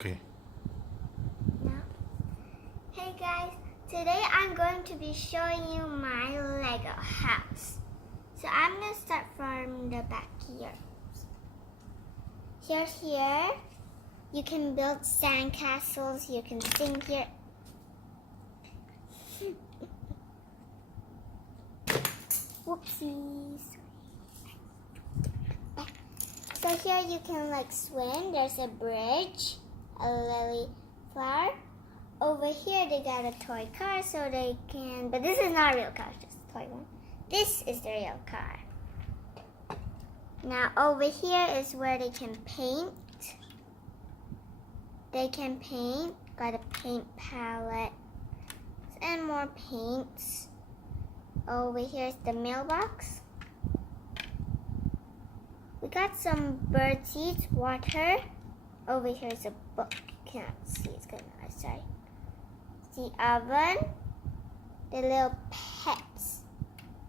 Okay. No. Hey guys, today I'm going to be showing you my Lego house. So I'm going to start from the back here. Here, you can build sandcastles, you can sing here. Whoopsies. So here you can swim, there's a bridge, a lily flower. Over here they got a toy car so they can, but this is not a real car, it's just a toy one. This is the real car. Now over here is where they can paint. They can paint, got a paint palette and more paints. Over here is the mailbox. We got some bird seeds, water. Over here is a book. You cannot see, it's good. Sorry. The oven, the little pet's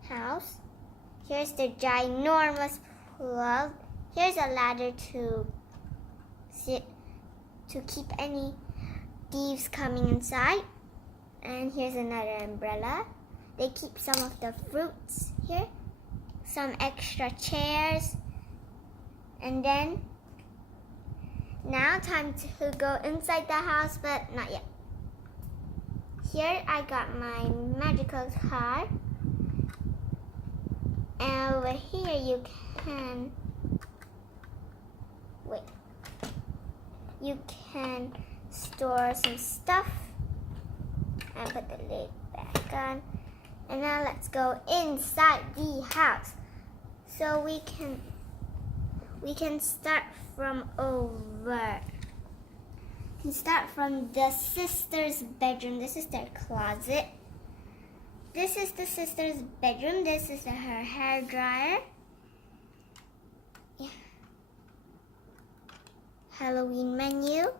house. Here's the ginormous plug. Here's a ladder to keep any thieves coming inside. And here's another umbrella. They keep some of the fruits here. Some extra chairs. And then, now time to go inside the house, but not yet. Here I got my magical car. And over here you can, you can store some stuff. And put the lid back on. And now let's go inside the house. So we can start from over. We can start from the sister's bedroom. This is their closet. This is the sister's bedroom. This is her hair dryer. Yeah. Halloween menu.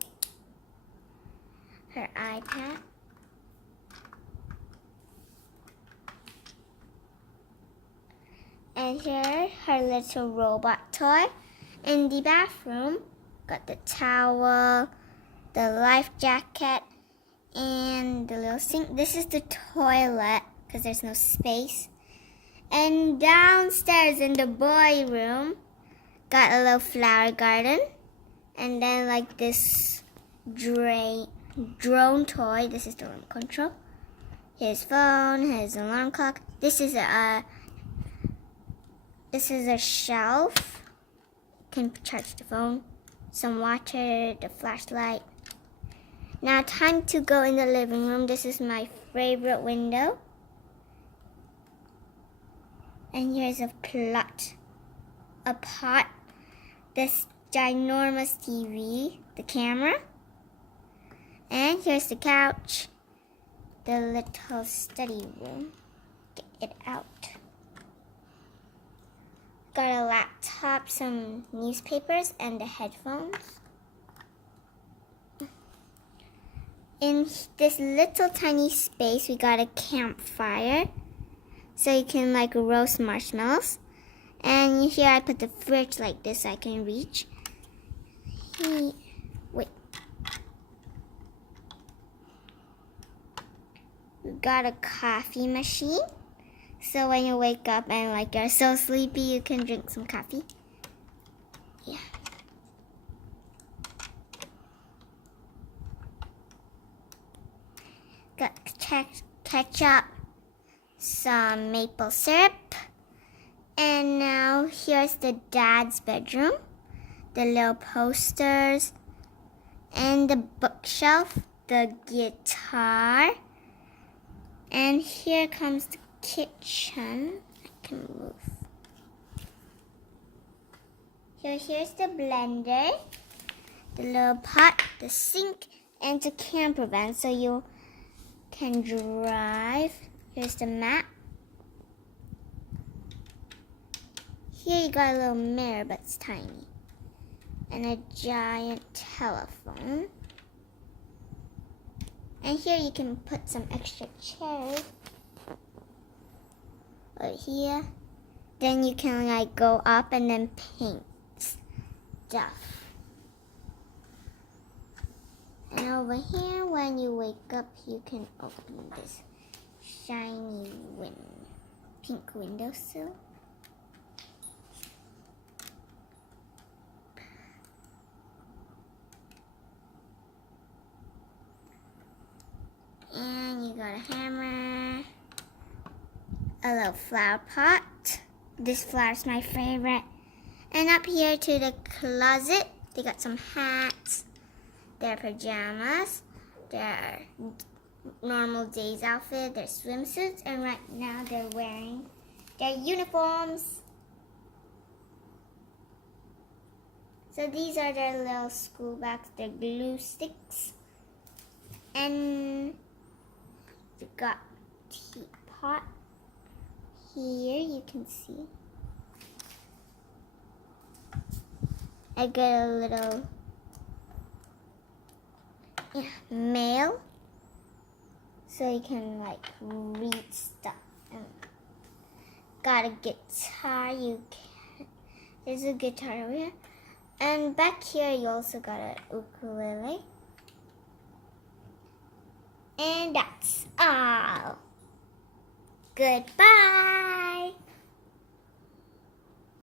Her iPad. And here, her little robot toy. In the bathroom, got the towel, the life jacket, and the little sink. This is the toilet, because there's no space. And downstairs in the boy room, got a little flower garden. And then this drone toy. This is the remote control. His phone, his alarm clock. This is a shelf. Can charge the phone, some water, the flashlight. Now time to go in the living room. This is my favorite window. And here's a pot, this ginormous TV, the camera. And here's the couch, the little study room. Get it out. Got a laptop, some newspapers, and the headphones. In this little tiny space, we got a campfire. So you can roast marshmallows. And here I put the fridge like this so I can reach. Wait. We got a coffee machine. So when you wake up and you're so sleepy, you can drink some coffee. Yeah. Got ketchup, some maple syrup. And now here's the dad's bedroom. The little posters. And the bookshelf, the guitar. And here comes the kitchen. I can move. Here's the blender, the little pot, the sink, and the camper van so you can drive. Here's the map. Here you got a little mirror, but it's tiny. And a giant telephone. And here you can put some extra chairs. Over here. Then you can go up and then paint stuff. over here, when you wake up, you can open this shiny pink windowsill. And you got a hammer, a little flower pot. This flower's my favorite. And up here to the closet, they got some hats, their pajamas, their normal days outfit, their swimsuits, and right now they're wearing their uniforms. So these are their little school bags, their glue sticks. And you got teapot. Here you can see. I got a little mail, so you can like read stuff. And got a guitar. There's a guitar over here, and back here you also got an ukulele. And that's all. Goodbye.